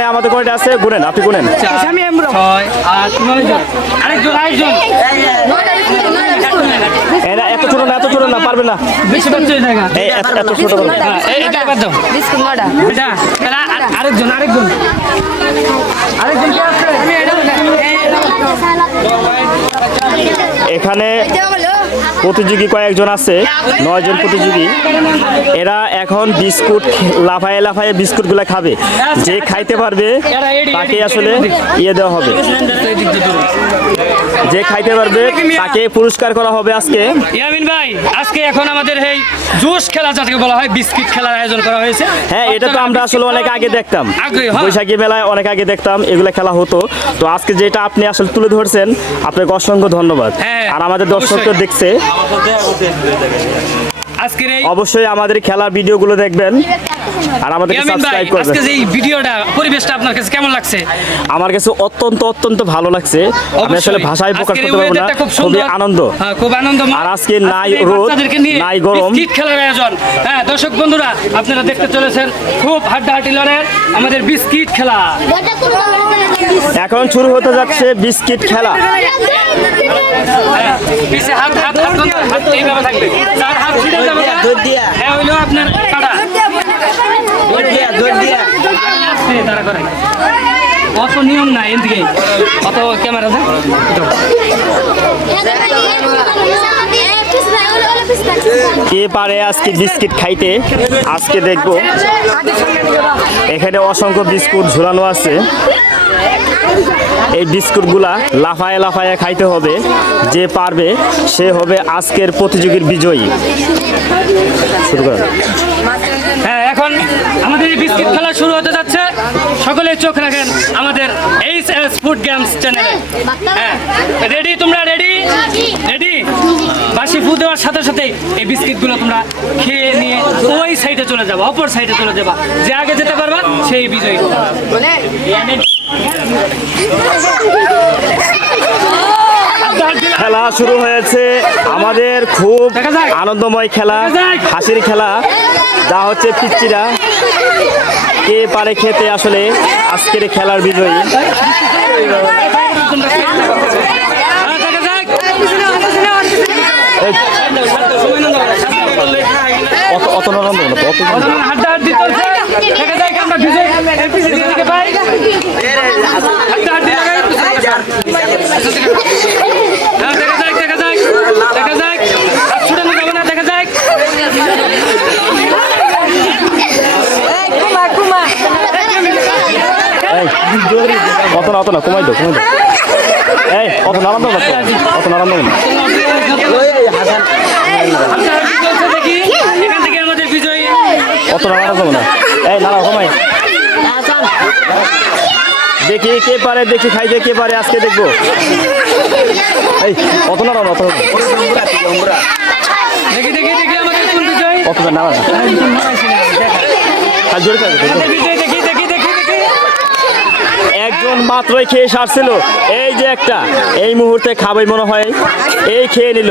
এখানে আমাদের কয়টা আছে গুনেন, আপনি গুনেন। 6 8 9 জন আরেকজন এরা এত ছোট না পারবে না, বেশি বাচ্চা হয়ে জায়গা এই এত ছোট করবে। এটা বাদ দাও বিস্কুট নড়া এটা আরেকজন কে আছে এখানে প্রতিযোগী কয়েকজন আছে, 9 জন প্রতিযোগী। এরা এখন বিস্কুট লাফায়ে বিস্কুটগুলো খাবে। যে খাইতে পারবে তাকে আসলে ইয়ে দেওয়া হবে, যে খাইতে পারবে তাকে পুরস্কার করা হবে আজকে। ইয়ামিন ভাই, আজকে এখন আমাদের এই জুস খেলা যাকে বলা হয়, বিস্কিট খেলার আয়োজন করা হয়েছে। হ্যাঁ, এটা তো আমরা আসলে অনেক আগে দেখতাম, বৈশাখী মেলায় অনেক আগে দেখতাম এগুলা খেলা হতো। তো আজকে যেটা আপনি আসলে তুলে ধরছেন, আপনাকে অসংখ্য ধন্যবাদ। আর আমাদের দর্শকরা দেখছে, অবশ্যই আমাদের খেলার ভিডিওগুলো দেখবেন আর আমাদেরকে সাবস্ক্রাইব করবেন। আজকে যে ভিডিওটা, পরিবেশটা আপনার কাছে কেমন লাগছে? আমার কাছে অত্যন্ত ভালো লাগছে। আমি আসলে ভাষায় প্রকাশ করতে পারবো না, খুবই আনন্দ। খুব আনন্দ। আর আজকে নাই রোদ নাই গরম, বিস্কিট খেলার আয়োজন। হ্যাঁ দর্শক বন্ধুরা, আপনারা দেখতে চলেছেন খুব হাড্ডাহাড্ডি লড়াই আমাদের বিস্কিট খেলা। এখন শুরু হতে যাচ্ছে বিস্কিট খেলা। পিছে হাত এইভাবে থাকবে, চার হাত ছিঁড়ে যাবে। হ্যাঁ হইলো আপনার কাটা তারা করে, অত নিয়ম না এদিকে, অত ক্যামেরা দেয়। কে পারে আজকে বিস্কিট খাইতে, আজকে দেখবো। এখানে অসংখ্য বিস্কুট ঝুলানো আছে, এই বিস্কুটগুলা লাফায়ে খাইতে হবে। যে পারবে সে হবে আজকের প্রতিযোগীর বিজয়ী। শুরু করেন। হ্যাঁ, এখন আমাদের এই বিস্কিট খেলা শুরু হতে যাচ্ছে। সকলে চোখ রাখেন আমাদের এইচএস ফুড গেমস চ্যানেলে। হ্যাঁ, রেডি? তোমরা রেডি? বাসি ফু দেওয়ার সাথে সাথে এই বিস্কিটগুলো তোমরা খেয়ে নিয়ে ওই সাইডে চলে যাবা, অপর সাইডে চলে যাবা। যে আগে যেতে পারবা সেই বিজয়ী। খেলা শুরু হয়েছে আমাদের, খুব আনন্দময় খেলা, হাসির খেলা, যা হচ্ছে পিচ্চিরা। কে পারে খেতে আসলে আজকের খেলার বিজয়ী। অত নরম হাড্ডাহাড্ডি চলছে, দেখা যায় আমরা বিজয় থেকে পাই। হাড্ডাহাড্ডি লাগাই, দেখা যাক হাত ছুটানো যাবে না, দেখা যাক। অত না কমাই দাও। এই অত নারাম দাও, অত নারাম দাও না। দেখি এখান থেকে আমাদের বিজয়ী। অত নারাম দাও না, এই নারাও কমাই। দেখি কে পারে, দেখি খাইতে কে পারে আজকে দেখবো। এই অত নারাও না, দেখি আমাদের কোন বিজয়। অত নারাও না, আর জোরে খাবে। দেখি একজন মাত্রই খেয়ে সারছিল, এই যে একটা, এই মুহূর্তে খাবে মনে হয়, এই খেয়ে নিল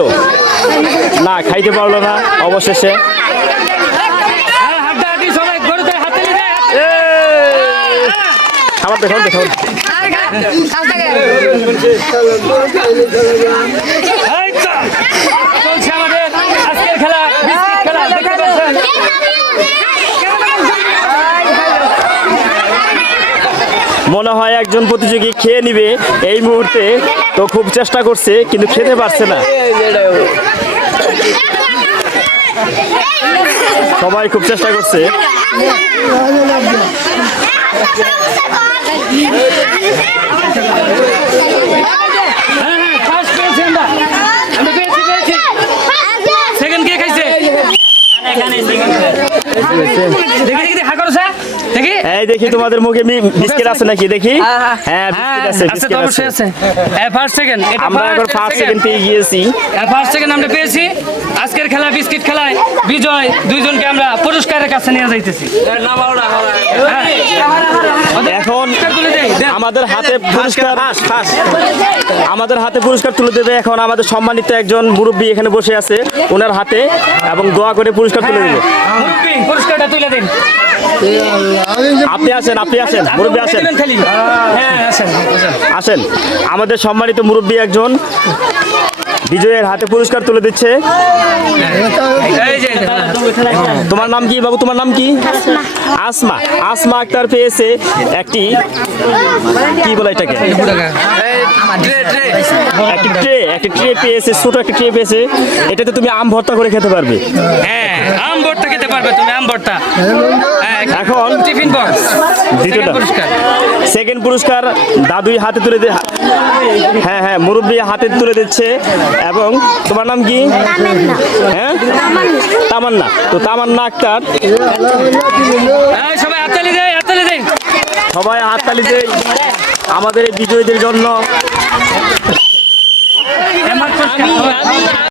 না, খাইতে পারলো না অবশেষে। খাবার দেখো চলছে আমাদের আজকের খেলা, বিস্কিট খেলা। দেখতে পাচ্ছেন মনে হয় একজন প্রতিযোগী খেয়ে নিবে এই মুহূর্তে, তো খুব চেষ্টা করছে কিন্তু খেতে পারছে না। সবাই খুব চেষ্টা করছে। ফার্স্ট পেয়েছি আমরা, পেয়েছি। সেকেন্ড কে খাইছে? দেখি তোমাদের মুখে বিস্কিট আছে নাকি, দেখি। হ্যাঁ, বিস্কিট আছে। আমরা এখন ফার্স্ট সেকেন্ড পেয়ে গিয়েছি। ফার্স্ট সেকেন্ড আমরা পেয়েছি। আজকের খেলা বিস্কিট খেলায় বিজয় দুইজনকে আমরা পুরস্কারের কাছে নিয়ে যাইতেছি। এখন আমাদের হাতে পুরস্কার তুলে দেবে। এখন আমাদের সম্মানিত একজন মুরব্বী এখানে বসে আছে, ওনার হাতে, এবং দোয়া করে পুরস্কার তুলে দেবে। পুরস্কারটা তুলে দিন। আপনি আসেন মুরব্বী আসেন দিবেন খালি হ্যাঁ আসেন আসেন আমাদের সম্মানিত মুরব্বী একজন বিজয়ের হাতে পুরস্কার তুলে দিচ্ছে। এই যে তোমার নাম কি বাবু, তোমার নাম কি? আসমা। আসমা আক্তার পেয়েছে একটি কি বলে এটাকে, একটি ট্রে পেয়েছে, ছোট একটা ট্রে পেয়েছে। এটাতে তুমি আম ভর্তা করে খেতে পারবে। হ্যাঁ আম ভর্তা খেতে পারবে তুমি, আম ভর্তা। এখন টিফিন বক্স দ্বিতীয়টা পুরস্কার। সেকেন্ড পুরস্কার দাদুই হাতে তুলে হ্যাঁ মুরব্বী হাতে তুলে দিচ্ছে। এবং তোমার নাম কি? হ্যাঁ তামান্না। তো তামান্না আক্তার, সবাই হাততালি দেয়, হাততালি দেয়। সবাই হাততালি দেয় আমাদের এই বিজয়ীদের জন্য।